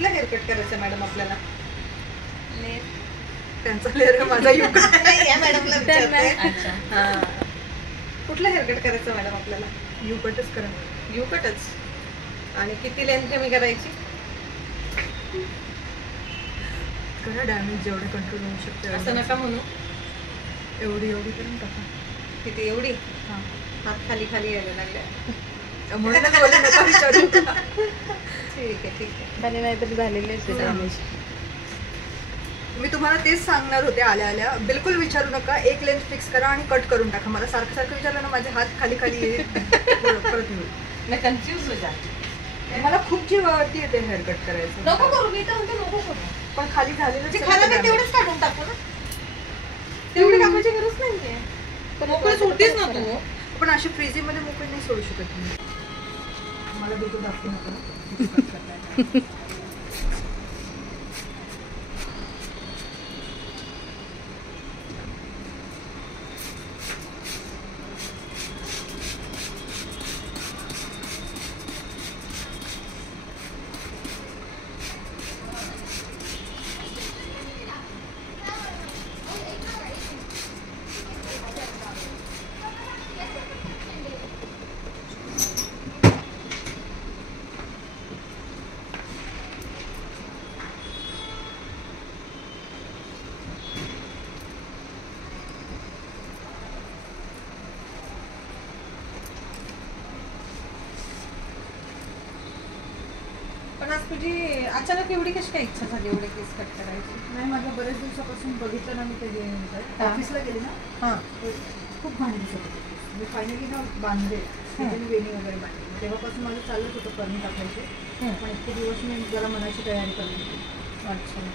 कुठला हेअरकट करायचा मॅडम आपल्याला? लेअर त्यांचा लेअर माझा यू कट नाही या मॅडमला विचारते. अच्छा हां, कुठला हेअरकट करायचा मॅडम आपल्याला? यू कटच करा. यू कटच. आणि किती लेंथ कमी करायची? करा डॅमेज जेवढे कंट्रोल होऊ शकते असं नका म्हणू. एवढी करून टाका. किती एवढी? हां, हात खाली खाली यायला लागल्या. म्हणूनच बोलले नका विचारू. ठीक आहे. खाली नाहीतरी झालेलेच आहे डॅमेज. मी तुम्हाला तेच सांगणार होते आल्या आल्या, बिलकुल विचारू नका. एक लेन्स फिक्स करा आणि कट करून टाका. मला सारखं सारखं विचारलं ना माझे हात खाली खाली येईल परत येईल. मैं कन्फ्यूज हो जाते. मला खूप जीवावरती येते हेअर कट करायचं. नको करू, मी तर म्हणते नको करू. पण खाली झालेलं जे खाला मी तेवढंच काढून टाकू ना. तेवढी कामाची गरज नाहीये. मोकळी सोडतेच ना तू. पण अशी फ्रीझिंग मध्ये मोकळी नाही सोडू शकत मी. मला बिलकुल दाखवू नका. पण आज तुझी अचानक एवढी कशी काय इच्छा झाली एवढे केस कट करायची? नाही, माझ्या बऱ्याच दिवसापासून बघितलं ना मी ते ऑफिसला गेले ना. हां, खूप भांडी दिसत होते. मी फायनली ना बांधले, वेणी वगैरे बांधले. तेव्हापासून माझं चालत होतं करून टाकायचे. पण इतके दिवस मी जरा मनाची तयारी करत होती. अच्छा.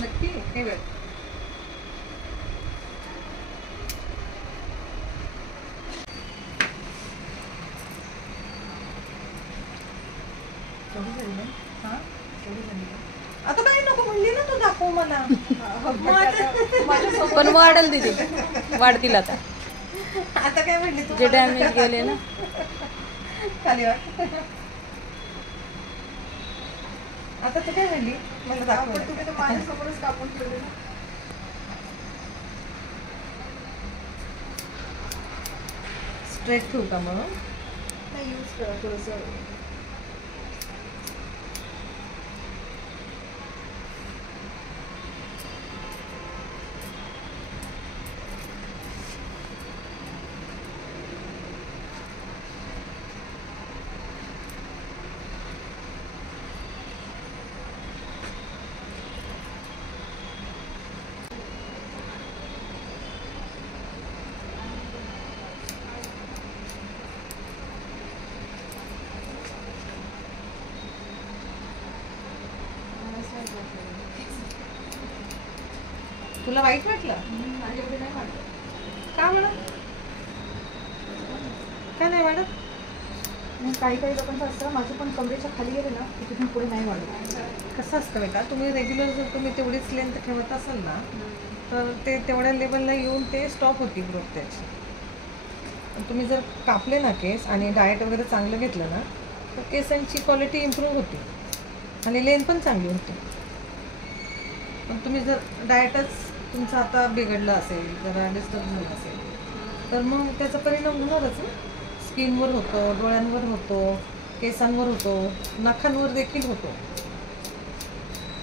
नक्की हे वेळ आता काही नको म्हणली ना तू, दाखव मला. पण वाढेल तिथे, वाढतील आता आता काय म्हणली तू? जे डॅमेज गेले ना. खाली वाट. आता तू काय म्हणली मला दाखव. तुम्ही तर माझ्यासमोरच कापून ठेवले ना. स्ट्रेट ठेवू का मग? नाही, यूज करा थोडंसं. तुला वाईट वाटलं? माझ्याकडे नाही वाटत. का म्हणा? काय नाही वाटत? काही काही लोकांचं असतं, माझं पण कमरेच्या खाली गेले ना की तिथून पुढे नाही वाढत. कसं असतं बेटा, तुम्ही रेग्युलर जर तुम्ही तेवढीच लेंथ ठेवत असाल ना तर ते तेवढ्या लेवलला येऊन ते स्टॉप होती ग्रोथ त्याची. तुम्ही जर कापले ना केस आणि डाएट वगैरे चांगलं घेतलं ना तर केसांची क्वालिटी इम्प्रूव्ह होते आणि लेंथ पण चांगली होते. पण तुम्ही जर डाएटच तुमचं आता बिघडलं असेल, जरा डिस्टर्ब झालं असेल तर मग त्याचा परिणाम होणारच ना. स्किनवर होतो, डोळ्यांवर होतो, केसांवर होतो, नखांवर देखील होतो.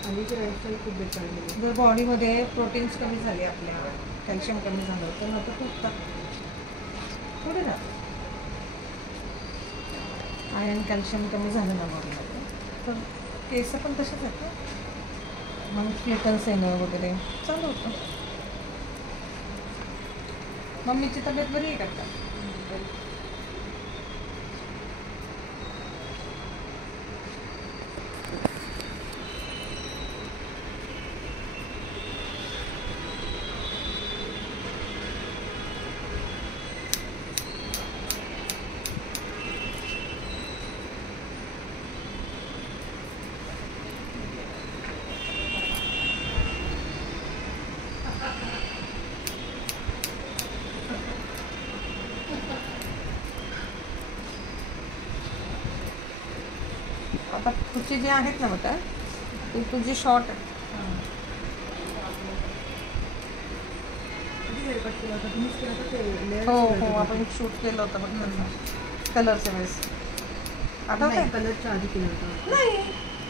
हल्लीची लाईफस्टाईल खूप बेकार झाली. जर बॉडीमध्ये प्रोटीन्स कमी झाले, आपल्या कॅल्शियम कमी झालं तर नंतर तुटतात थोडे ना. आयर्न कॅल्शियम कमी झालं ना बॉडीमध्ये तर केस पण तसेच आहेत ना. मग फ्लेटन्स येणं वगैरे चालू होतं. मम्मीची तब्येत बरी आहे का? आता तुझी जे आहेत ना बघा ती तुझी शॉर्ट आहे. हो हो आपण शूट केलं होतं बघ कलरच्या वेळेस. आता कलरच्या आधी केलं होतं. नाही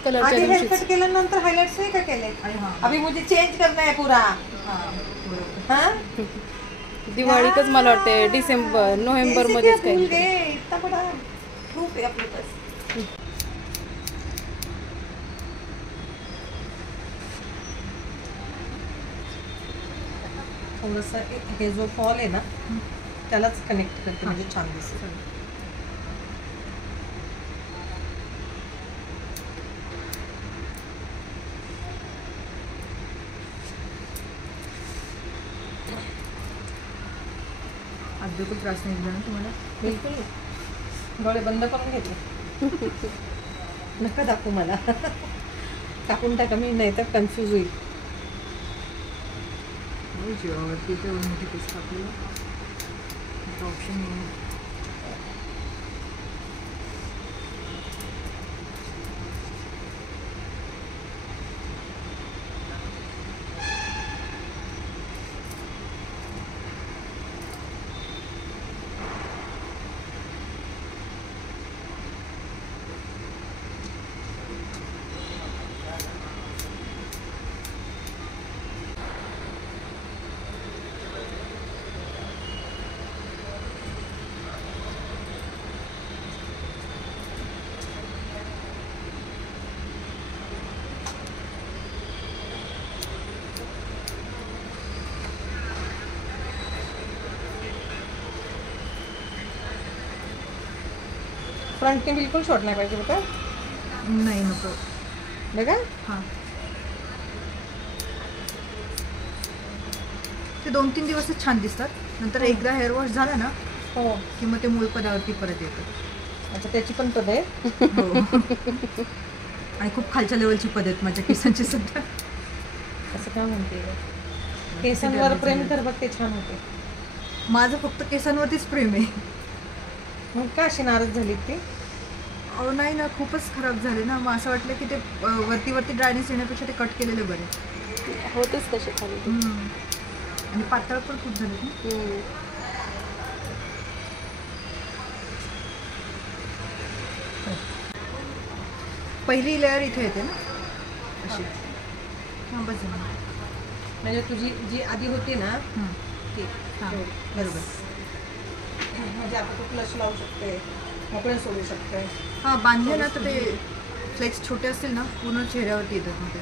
कलरच्या आधी दिवशीच. हेअरकट केल्यानंतर हायलाइट्स नाही का केले. अरे हां अभी मुझे चेंज करना है पूरा. बरोबर. हाँ दिवाळीतच मला वाटते डिसेंबर नोव्हेंबर मध्येच भूल काही. गए इतना बड़ा प्रूफ है अपने पास. थोडंसं हे जो फॉल आहे ना त्यालाच कनेक्ट करते म्हणजे छान दिसेल. आज बिलकुल त्रास नाही दिला ना तुम्हाला? बिलकुल नाही. डोळे बंद करून घेतले. नका दाखवू मला. टाकून टाका मी नाही तर कन्फ्यूज होईल. जीवावरती ते मोठी पीस कापली ऑप्शन नाही. फ्रंटने बिलकुल शॉर्ट नाही पाहिजे बघा. नाही नको. बघा हां ते 2-3 दिवसच छान दिसतात. नंतर एकदा हेअर वॉश झाला ना हो. की मग ते मूळ पदावरती परत येतं. अच्छा त्याची पण पद आहे. हो. आणि खूप खालच्या लेवलची पद आहेत माझ्या केसांची सध्या. असं का म्हणते. केसांवर प्रेम कर बघ ते छान होते. माझं फक्त केसांवरतीच प्रेम आहे. मग का अशी नाराज झाली ती. अहो नाही ना खूपच खराब झाले ना. मग असं वाटलं की ते वरती वरती ड्रायनेस येण्यापेक्षा ते कट केलेले बरे. होतेच तसे खाली ते. आणि पातळ पण खूप झाले ना. पहिली लेअर इथे येते ना अशी. हां बस झालं. म्हणजे तुझी जी आधी होती ना ती हां बरोबर. म्हणजे आता तू प्लस लावू शकते मोकळे सोडू शकते. हां बांधले ना तर ते फ्लेक्स छोटे असतील ना पूर्ण चेहऱ्यावरती येतात मग ते.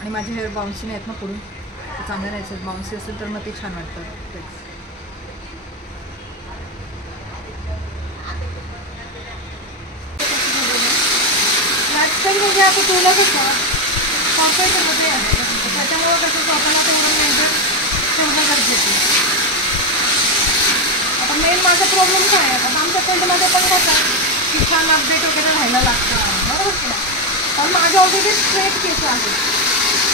आणि माझे हेअर बाउन्सी नाही आहेत ना पुढून. ते चांगले नाही आहेत. बाउन्सी असेल तर मग ते छान वाटतात फ्लेक्स. लाईफस्टाईल म्हणजे आता तुला कसं कॉर्पोरेटमध्ये आहे त्याच्यामुळे कसं स्वतःला तेवढं मेंटेन ठेवणं गरजेचं. आता मेन माझा प्रॉब्लेम काय आहे. आता आमच्या फील्डमध्ये पण कसं की छान अपडेट वगैरे राहायला लागतं बरोबर की नाही. पण माझे ऑलरेडी स्ट्रेट केस आहेत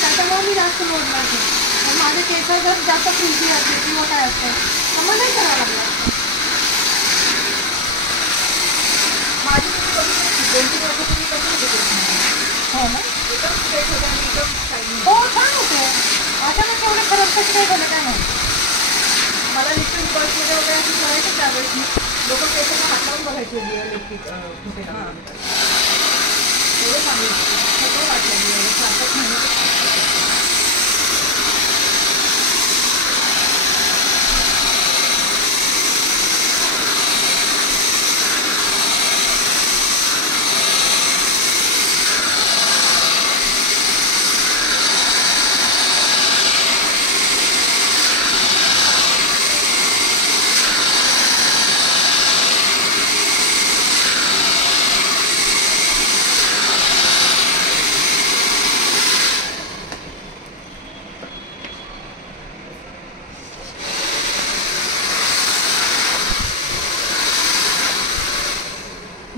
त्याच्यामुळे मी जास्त लोड लागते. पण माझे केस जर जास्त फ्रिजी असते किंवा काय असते तर मग नाही करावं लागलं. माझी 2-3 वर्षापूर्वी कसं होते हो ना. एकदम स्ट्रेट होते आणि एकदम शायनिंग. हो छान होते. अचानक एवढे खराब कसं काय झालं काय माहिती. मला लिक्विड बसमध्ये वगैरे असं करायचं त्यावेळेस मी लोक केसांना हात लावून बघायचे रिअल इलेक्ट्रिक कुठे एवढं चांगलं सगळं वाटलं मी एवढं 4-5 महिन्यात.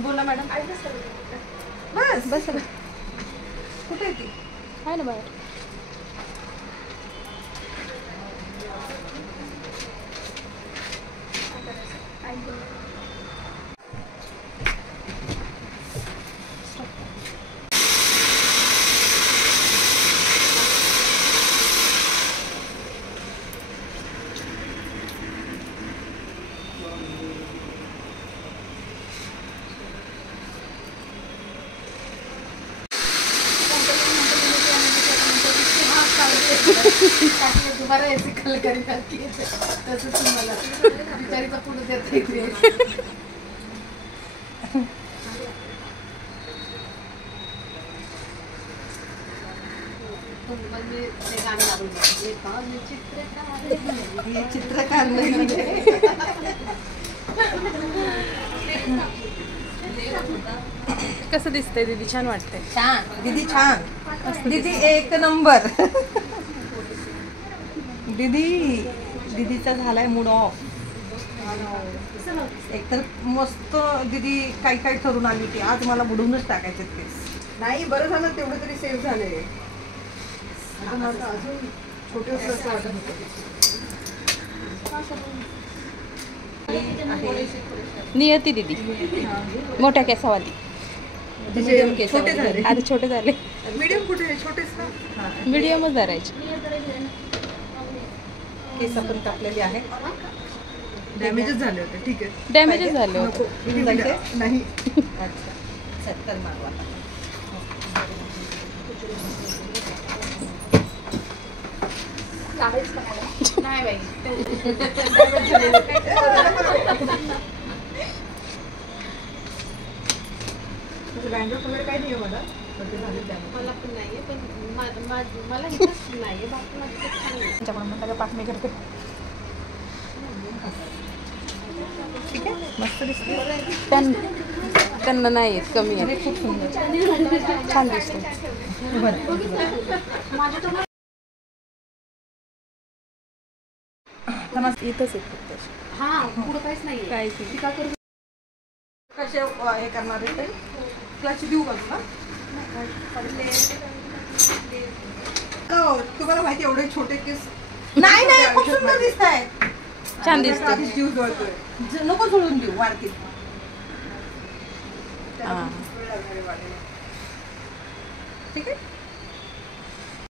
बोला मॅडम. बस बस कुठे आहे ती. आहे ना बाहेर. तुम्हाला ऐसे कलाकारी करती है तसं तुम्हाला बिचारीचा पुढे देता येते. म्हणजे ते गाणं लागून हे चित्रकार नाही. कसं दिसतंय दीदी? छान वाटतंय. छान दीदी, छान दीदी, एक नंबर. दीदीचा झालाय मूड ऑफ. एकतर मस्त दीदी काही ठरून आली होती, आज मला बुडूनच टाकायचे केस. नाही, बरं झालं तेवढं तरी सेव्ह झाले. अजून छोटे असं वाटत होतं. नियती दीदी मोठ्या केसावाली. छोटे झाले. आता छोटे झाले. मीडियम कुठे आहे? छोटेच ना. मीडियमच धरायचे. केस आपण कापलेली आहे. डॅमेजच झाले होते. ठीक आहे, डॅमेजच झाले होते. नको. किती जायचे? नाही. अच्छा, 70 मागवा. नाही बाई. बँड्रफ वगैरे काही नाही मला. पण ते झाले damage. मला पण नाहीये, पण मला इथंच नाहीये, बाकी माझं ते छान आहे. त्याच्याकडून मग सगळं पाकणी करते. ठीक आहे, मस्त दिसते. त्यांना नाही येत, कमी आहे. खूप सुंदर, छान दिसतो. इथंच एक फक्त अशी. हा, पुढं काहीच नाहीये. काहीच नाही. टीका करू कसे हे करणार आहे ते क्लच देऊ का तुला? तुम्हाला माहिती एवढे छोटे केस नाही नाही, खूप सुंदर दिसत आहे. छान दिसतं. आधीच जीव जळतोय. नको सोडून देऊ, वाढतील. त्याला खूप वेळ लागणार आहे वाढायला. ठीक आहे.